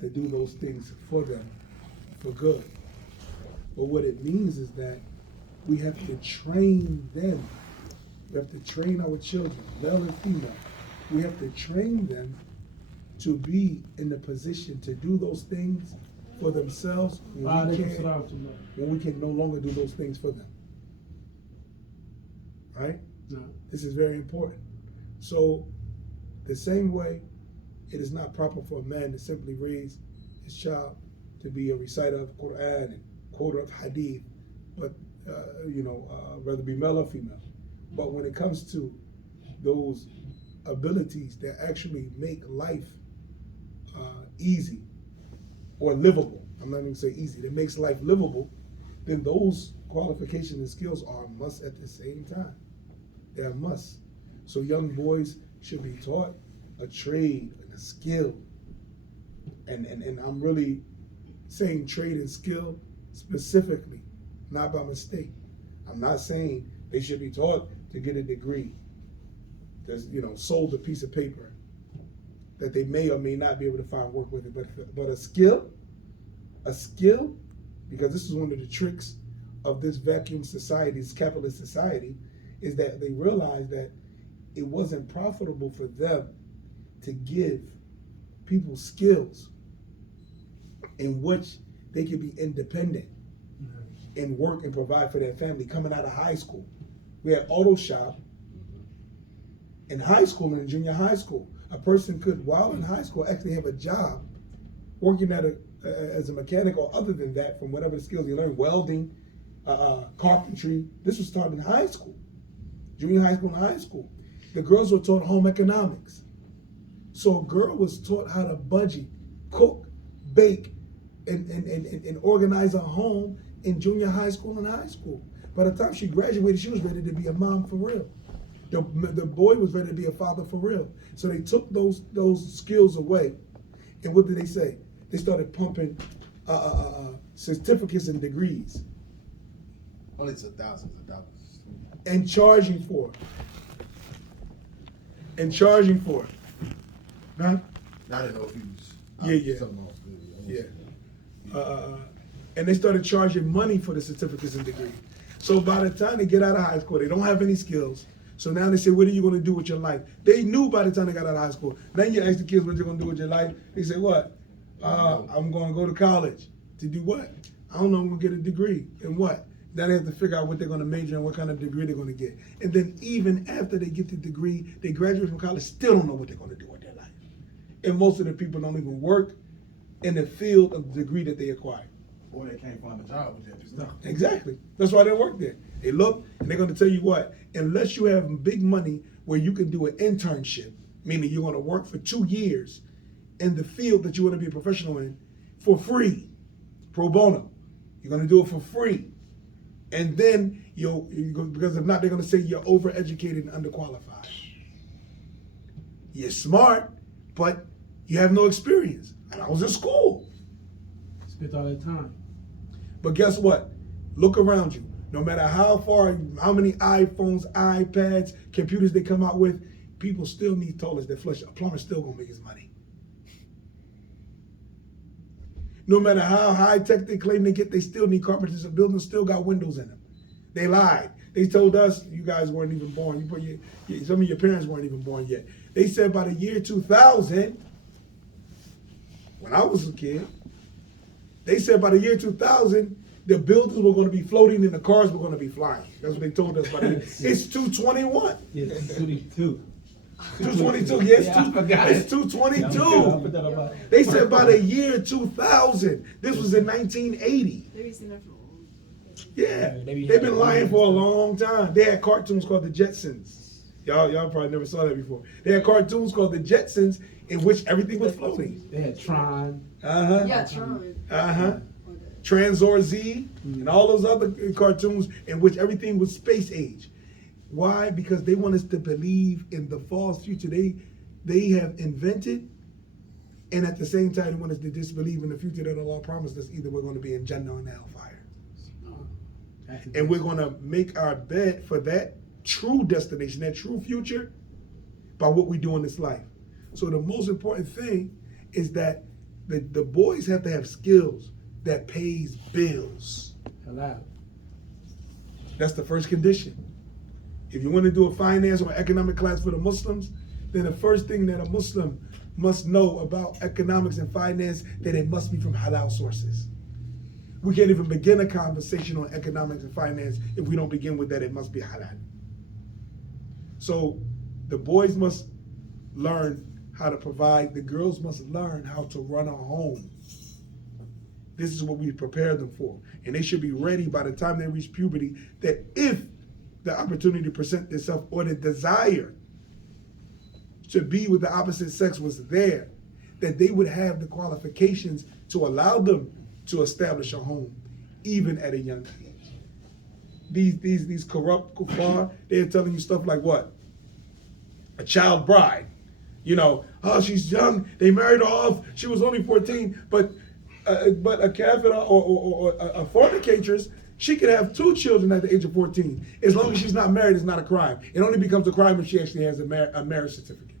to do those things for them for good. But what it means is that we have to train them. We have to train our children, male and female. We have to train them to be in the position to do those things for themselves when we can no longer do those things for them. Right? No. This is very important. So, the same way it is not proper for a man to simply raise his child to be a reciter of Quran and quoter of Hadith, but whether it be male or female. But when it comes to those abilities that actually make life easy or livable, I'm not even going to say easy, that makes life livable, then those qualifications and skills are a must at the same time. They're a must. So young boys should be taught a trade and a skill. And I'm really saying trade and skill specifically, not by mistake. I'm not saying they should be taught to get a degree, that's sold a piece of paper that they may or may not be able to find work with it. But a skill, because this is one of the tricks of this vacuum society, this capitalist society, is that they realize that it wasn't profitable for them to give people skills in which they could be independent and work and provide for their family coming out of high school. We had auto shop in high school and in junior high school. A person could, while in high school, actually have a job working as a mechanic or other than that, from whatever skills you learn, welding, carpentry. This was taught in high school, junior high school and high school. The girls were taught home economics. So a girl was taught how to budget, cook, bake, and organize a home in junior high school and high school. By the time she graduated, she was ready to be a mom for real. The boy was ready to be a father for real. So they took those skills away. And what did they say? They started pumping certificates and degrees. Only to thousands of dollars. And charging for it. Huh? I didn't know if he was. Yeah. Something else good. Yeah. And they started charging money for the certificates and degrees. So by the time they get out of high school, they don't have any skills. So now they say, what are you going to do with your life? They knew by the time they got out of high school. Now you ask the kids what you're going to do with your life. They say, what? I'm going to go to college. To do what? I don't know, I'm going to get a degree. And what? Now they have to figure out what they're going to major in, what kind of degree they're going to get. And then even after they get the degree, they graduate from college, still don't know what they're going to do with their life. And most of the people don't even work in the field of the degree that they acquired. Or they can't find a job with that stuff. Exactly. That's why they work there. They look and they're going to tell you what, unless you have big money where you can do an internship, meaning you're going to work for 2 years in the field that you want to be a professional in for free, pro bono. You're going to do it for free. And then because if not, they're going to say you're overeducated and underqualified. You're smart, but you have no experience. And I was in school. Spent all that time. But guess what? Look around you. No matter how many iPhones, iPads, computers they come out with, people still need toilets that flush. A plumber's still gonna make his money. No matter how high tech they claim they get, they still need carpenters. The buildings still got windows in them. They lied. They told us you guys weren't even born. Some of your parents weren't even born yet. They said by the year 2000, when I was a kid, they said by the year 2000, the buildings were going to be floating and the cars were going to be flying. That's what they told us. It's 221. Yeah, 22. 222, yes, I forgot it's 222. They said by the year 2000. This was in 1980. Yeah, they've been lying for a long time. They had cartoons called the Jetsons. Y'all probably never saw that before. They had cartoons called the Jetsons in which everything was floating. They had Tron. Yeah, Tron. Transor Z and all those other cartoons in which everything was space age. Why? Because they want us to believe in the false future they have invented, and at the same time they want us to disbelieve in the future that Allah promised us. Either we're going to be in Jannah or in hellfire. And we're going to make our bed for that true destination, that true future, by what we do in this life. So the most important thing is that the boys have to have skills that pays bills. Halal. That's the first condition. If you want to do a finance or economic class for the Muslims, then the first thing that a Muslim must know about economics and finance, that it must be from halal sources. We can't even begin a conversation on economics and finance if we don't begin with that it must be halal. So the boys must learn how to provide, the girls must learn how to run a home. This is what we prepare them for. And they should be ready by the time they reach puberty, that if the opportunity present itself or the desire to be with the opposite sex was there, that they would have the qualifications to allow them to establish a home, even at a young age. These corrupt kuffar, they're telling you stuff like what? A child bride. You know, oh, she's young, they married her off, she was only 14, but a kafir or a fornicatress, she could have 2 children at the age of 14. As long as she's not married, it's not a crime. It only becomes a crime if she actually has a marriage certificate.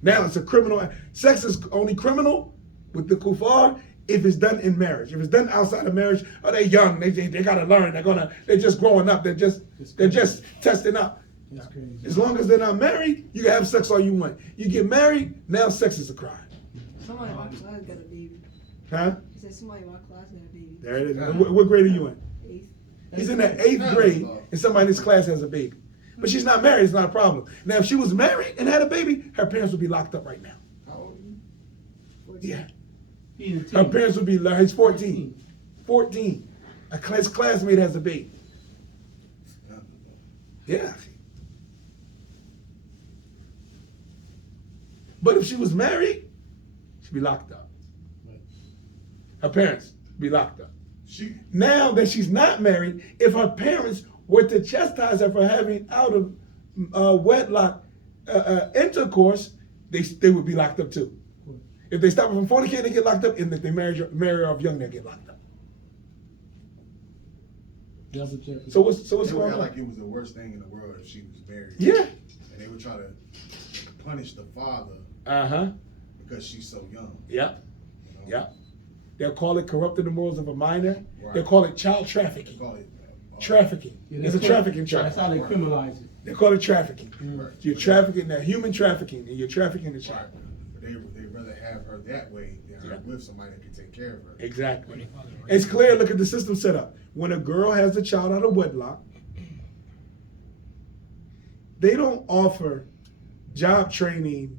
Now it's a criminal. Sex is only criminal with the kuffar if it's done in marriage. If it's done outside of marriage, oh, they're young. They gotta learn. They're just growing up. They're just testing out. That's crazy. As long as they're not married, you can have sex all you want. You get married, now sex is a crime. Somebody in my class got a baby. Huh? He said somebody in my class got a baby. There it is. What grade are you in? 8th. He's in the 8th grade, and somebody in his class has a baby. But she's not married, it's not a problem. Now, if she was married and had a baby, her parents would be locked up right now. How old are you? 14. Yeah. He's a teen. Her parents would be, he's 14. 14. His classmate has a baby. Yeah. But if she was married, she'd be locked up. Her parents be locked up. Now that she's not married, if her parents were to chastise her for having out of wedlock intercourse, they would be locked up too. If they stop her from fornicating, they get locked up. And if they marry her off young, they get locked up. So what's They going would on? act like it was the worst thing in the world if she was married. Yeah. And they would try to punish the father because she's so young. Yeah. You know? Yeah. They'll call it corrupting the morals of a minor. Right. They'll call it child They trafficking. call it Trafficking. Yeah, It's a trafficking charge. That's how they criminalize it. They call it trafficking. Right. You're trafficking, that human trafficking, and you're trafficking the Right. child. But they'd rather have her that way than her with somebody that can take care of her. Exactly. It's clear, look at the system set up. When a girl has a child out of wedlock, they don't offer job training,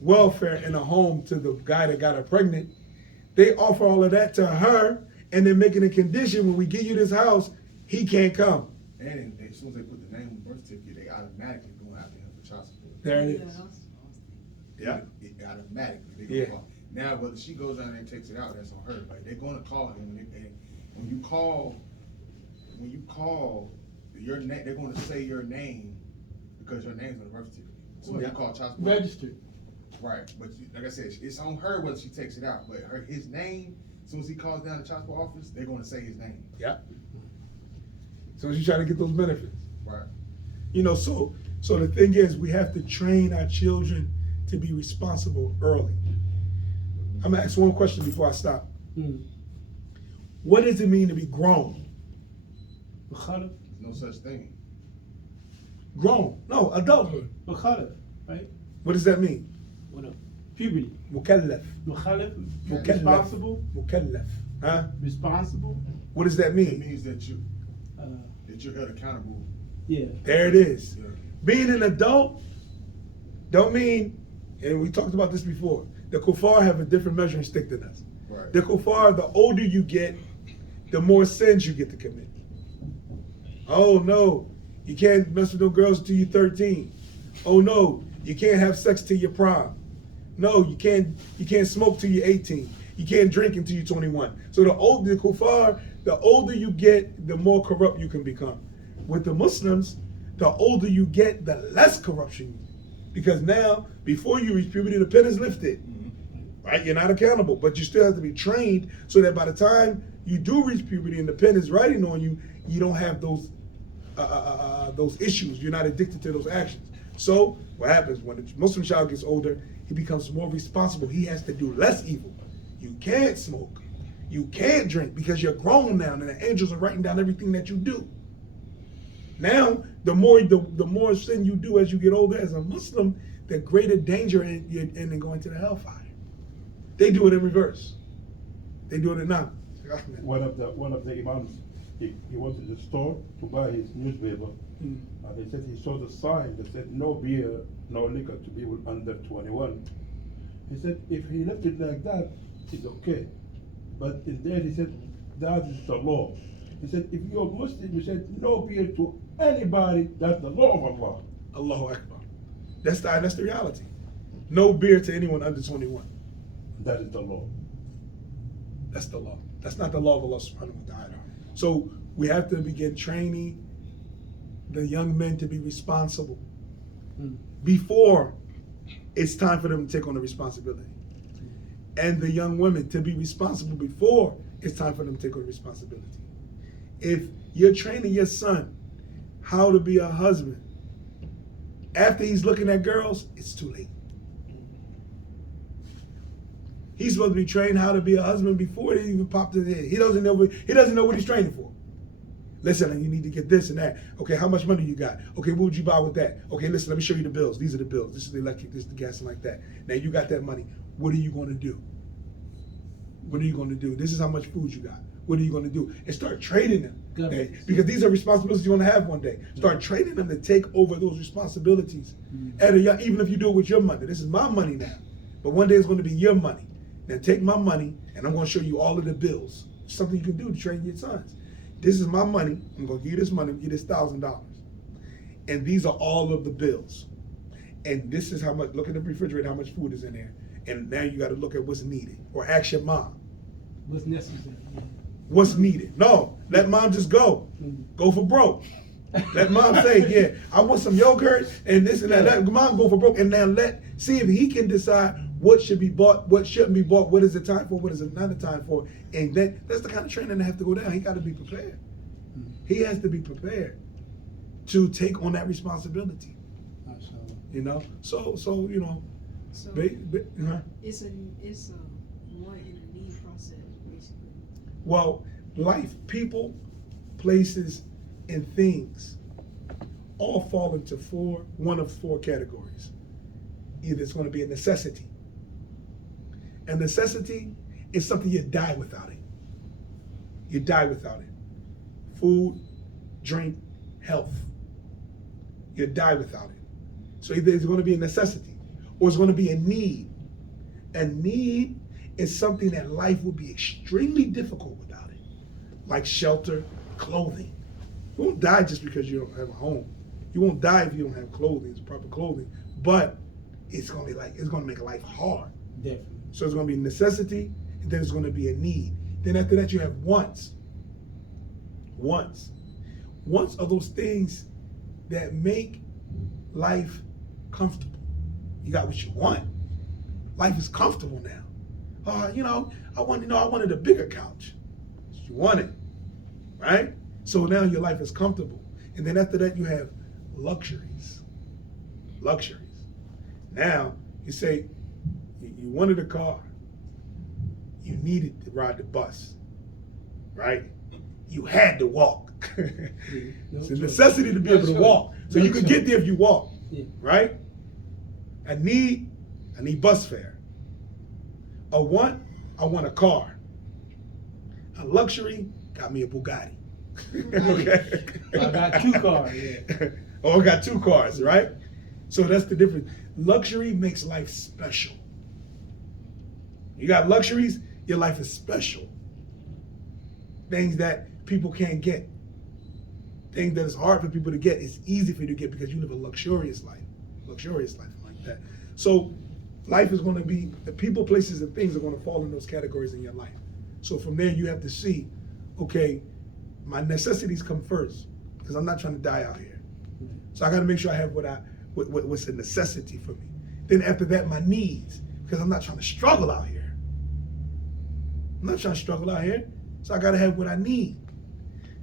welfare, and a home to the guy that got her pregnant. They offer all of that to her, and they're making a condition: when we give you this house, he can't come. And as soon as they put the name on the birth certificate, they automatically go after him for child support. There it Yeah, is. Yeah. It automatically. They Yeah. call. Now, whether she goes down there and takes it out, that's on her. But they're going to call him. When you call your name, they're going to say your name because your name's on the birth certificate. So when you call child support, Registered. right? But like I said, it's on her whether she takes it out. But his name, as soon as he calls down the child support office, they're going to say his name. Yeah. So you try to get those benefits. Right. You know, so the thing is, we have to train our children to be responsible early. I'm gonna ask one question before I stop. What does it mean to be grown? There's no such thing. Grown? No, adulthood. Right? What does that mean? Puberty. Mukallaf. Responsible. Mukallaf. Huh? Responsible. What does that It mean? means that you're held accountable. Yeah. There it is. Yeah. Being an adult don't mean, and we talked about this before, the kuffar have a different measuring stick than us. Right. The kuffar, the older you get, the more sins you get to commit. Oh no, you can't mess with no girls until you're 13. Oh no, you can't have sex till you're prom. No, you can't smoke till you're 18. You can't drink until you're 21. So the older the kuffar, the older you get, the more corrupt you can become. With the Muslims, the older you get, the less corruption you get. Because now, before you reach puberty, the pen is lifted. Right? You're not accountable, but you still have to be trained so that by the time you do reach puberty and the pen is writing on you, you don't have those issues. You're not addicted to those actions. So what happens when the Muslim child gets older? He becomes more responsible. He has to do less evil. You can't smoke. You can't drink because you're grown now, and the angels are writing down everything that you do. Now, the more sin you do as you get older as a Muslim, the greater danger in going to the hellfire. They do it in reverse. They do it in now. One of the imams, he went to the store to buy his newspaper, and he said he saw the sign that said no beer, no liquor to people under 21. He said if he left it like that, it's okay. But in there he said that is the law. He said if you're Muslim, you said no beer to anybody, that's the law of Allah. Allahu Akbar. That's the reality. No beer to anyone under 21. That is the law. That's the law. That's not the law of Allah subhanahu wa ta'ala. So we have to begin training the young men to be responsible before it's time for them to take on the responsibility. And the young women to be responsible before it's time for them to take on the responsibility. If you're training your son how to be a husband after he's looking at girls, it's too late. He's supposed to be trained how to be a husband before it even popped in his head. He doesn't know what he's training for. Listen, you need to get this and that. Okay, how much money you got? Okay, what would you buy with that? Okay, listen, let me show you the bills. These are the bills. This is the electric, this is the gas, and like that. Now you got that money. What are you going to do? What are you going to do? This is how much food you got. What are you going to do? And start training them. Okay? Because these are responsibilities you're going to have one day. Start training them to take over those responsibilities. At a young, even if you do it with your money. This is my money now. But one day it's going to be your money. Now take my money, and I'm going to show you all of the bills. Something you can do to train your sons. This is my money. I'm going to give you this money. I'm going to give you this $1,000. And these are all of the bills. And this is how much, look at the refrigerator, how much food is in there. And now you got to look at what's needed. Or ask your mom. What's necessary? What's needed. No, let mom just go. Go for broke. Let mom say, yeah, I want some yogurt and this and that. Let mom go for broke. And now see if he can decide what should be bought, what shouldn't be bought, what is it time for, what is it not a time for. And then that's the kind of training that have to go down. He got to be prepared. He has to be prepared to take on that responsibility. You know, so you know, So it's a want and a need process, basically. Well, life, people, places, and things all fall into one of four categories. Either it's going to be a necessity. A necessity is something you die without it. You die without it. Food, drink, health. You die without it. So either it's going to be a necessity or it's going to be a need. A need is something that life will be extremely difficult without it. Like shelter, clothing. You won't die just because you don't have a home. You won't die if you don't have clothing, proper clothing. But it's going to make life hard. Definitely. So it's going to be a necessity, and then it's going to be a need. Then after that you have wants. Wants. Wants are those things that make life comfortable. You got what you want. Life is comfortable now. I wanted a bigger couch. You want it, right? So now your life is comfortable. And then after that you have luxuries. Luxuries. Now you say you wanted a car. You needed to ride the bus, right? You had to walk. It's a necessity to be able to walk. So you could get there if you walk, right? I need bus fare. A want, I want a car. A luxury, got me a Bugatti. Okay. I got 2 cars, yeah. Oh, I got 2 cars, right? So that's the difference. Luxury makes life special. You got luxuries, your life is special. Things that people can't get. Things that is hard for people to get, it's easy for you to get because you live a luxurious life. Luxurious life like that. So life is going to be, the people, places, and things are going to fall in those categories in your life. So from there you have to see, okay, my necessities come first because I'm not trying to die out here. So I got to make sure I have what's a necessity for me. Then after that, my needs, because I'm not trying to struggle out here. I'm not trying to struggle out here. So I got to have what I need.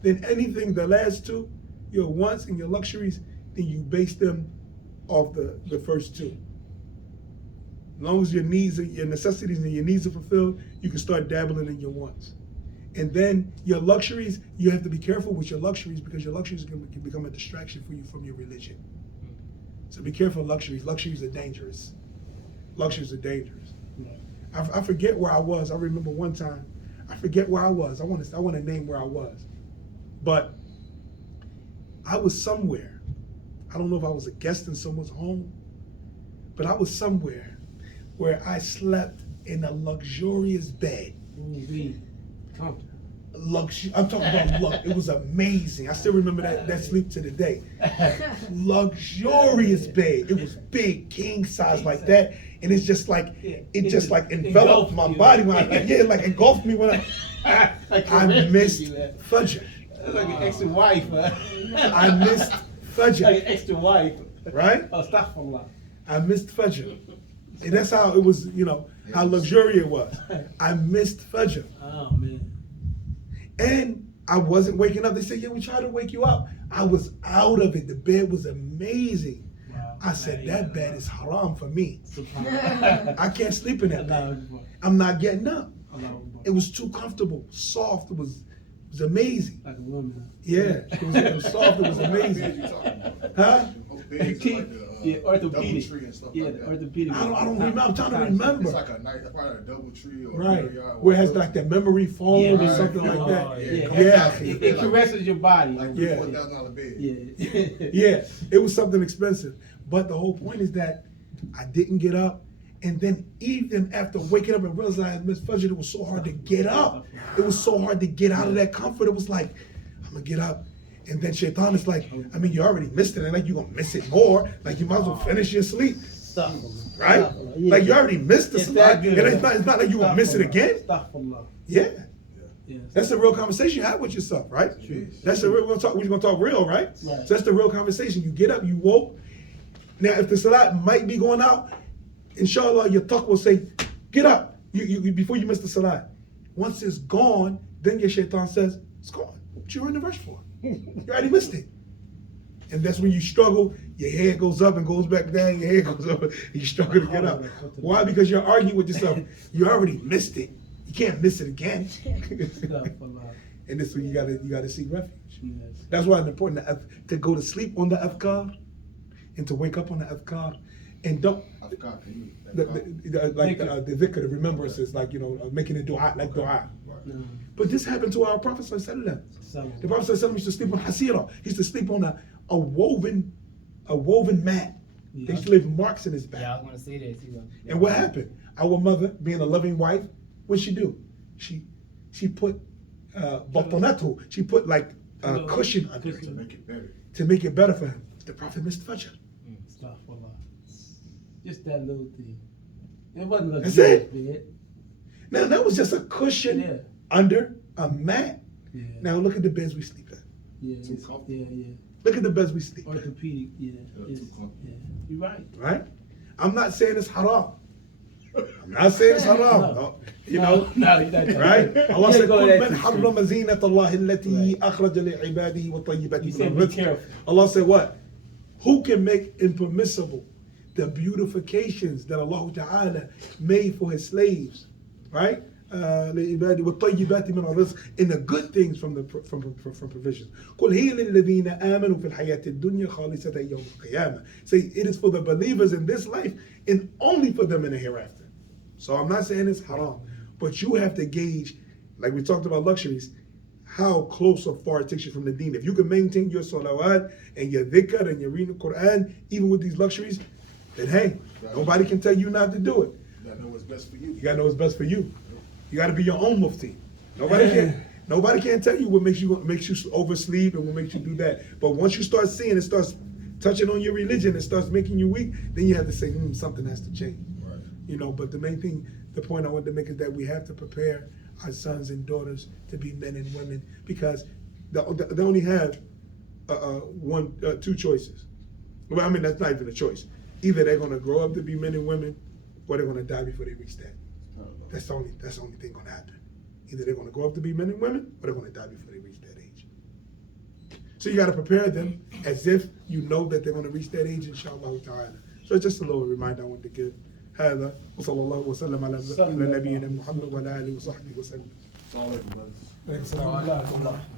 Then anything, the last 2, your wants and your luxuries, then you base them off the first two. As long as your needs, your necessities and your needs are fulfilled, you can start dabbling in your wants. And then your luxuries, you have to be careful with your luxuries because your luxuries can become a distraction for you from your religion. So be careful of luxuries. Luxuries are dangerous. Luxuries are dangerous. I forget where I was. I remember one time, I forget where I was. I want to name where I was. But I was somewhere. I don't know if I was a guest in someone's home, but I was somewhere where I slept in a luxurious bed. I'm talking about luck. It was amazing. I still remember that sleep to the day. Luxurious bed. It was big, king size like that, and it's just like it just like enveloped my body when like engulfed me when I missed Fajr. Like an ex-wife. I missed Fajr. Like an ex-wife. Right? Astaghfirullah. I missed Fajr. And that's how it was, how luxurious it was. I missed Fajr. Oh, man. And I wasn't waking up. They said, yeah, we tried to wake you up. I was out of it. The bed was amazing. Wow. I said, that bed is haram for me. SubhanAllah. I can't sleep in that bed. I'm not getting up. It was too comfortable, soft. It was amazing. Like a woman. Yeah, it was soft. It was amazing. Huh? Yeah, orthopedic. Double tree and stuff Yeah, like the that. orthopedic. I don't remember. I'm trying to remember. It's like probably a double tree or Right, a where it has like that memory foam Yeah, or right. something like that. Oh, Yeah. It caresses your body. like Yeah. $4,000 bed. Yeah. Yeah, it was something expensive. But the whole point is that I didn't get up. And then even after waking up and realizing I had missed Fajr, it was so hard to get up. It was so hard to get out of that comfort. It was like, I'm going to get up. And then Shaitan is like, I mean, you already missed it. And like, you're going to miss it more. Like, you might as well finish your sleep. Right? Like, you already missed the salat. And it's not like you're going to miss it again. Yeah. Yes. That's the real conversation you have with yourself, right? That's the real, we're going to talk real, right? So that's the real conversation. You get up, you woke. Now, if the salat might be going out, inshallah, your talk will say, get up, you before you miss the salat. Once it's gone, then your shaitan says, it's gone. What you in the rush for? You already missed it. And that's when you struggle, your head goes up and goes back down, your head goes up, and you struggle to get up. Why? Because you're arguing with yourself. You already missed it. You can't miss it again. And this is when you gotta seek refuge. Yes. That's why it's important to go to sleep on the afkar and to wake up on the afkar. And don't I forgot. Can you? the dhikr, the remembrances, like making a dua, like dua. No. But this happened to our Prophet ﷺ. The Prophet ﷺ used to sleep on hasira. He used to sleep on a woven mat. Yeah. They used to leave marks in his back. Yeah, I was gonna say that too. And what happened? Our mother, being a loving wife, what'd she do? She put batonatu. She put like a cushion under it To make it better. to make it better for him. The Prophet missed Fajr. Astaghfirullah. Just that little thing. It wasn't a That's it. bed. Now that was just a cushion Yeah. under a mat. Yeah. Now look at the beds we sleep in. Yeah, Too comfortable. yeah. Look at the beds we sleep in. Orthopedic, yeah. Yeah, It's- too comfortable. yeah. You're right. Right? I'm not saying it's haram. I'm not saying it's haram. No. You know? No, you're not Right? Allah You said, go "Qul that man extreme. harrama zinata Allah allati Right. akhraja li'ibadihi wa tayyibati He min said, be al-rizq." careful. Allah said what? Who can make impermissible the beautifications that Allah Ta'ala made for his slaves? Right? لعبادي والطيبات من الرزق, in the good things from provisions. قل هي للذين آمنوا في الحياة الدنيا خالصة يوم القيامة. Say it is for the believers in this life and only for them in the hereafter. So I'm not saying it's haram, but you have to gauge, like we talked about luxuries, how close or far it takes you from the deen. If you can maintain your salawat and your dhikr and your reading the Quran, even with these luxuries, then hey, nobody can tell you not to do it. You gotta know what's best for you. You gotta know what's best for you. You gotta be your own mufti. Nobody can tell you what makes you oversleep and what makes you do that. But once you start seeing it starts touching on your religion, it starts making you weak, then you have to say, something has to change. Right. But the main thing, the point I wanted to make is that we have to prepare our sons and daughters to be men and women, because they only have two choices. Well, I mean, that's not even a choice. Either they're gonna grow up to be men and women, or they're gonna die before they reach that. That's the only thing gonna happen. Either they're gonna grow up to be men and women, or they're gonna die before they reach that age. So you got to prepare them as if you know that they're going to reach that age, inshallah ta'ala. So it's just a little reminder I want to give. هذا وصلى الله وسلم على نبينا محمد وعلى آله وصحبه وسلم. It's all right, brothers. Thanks.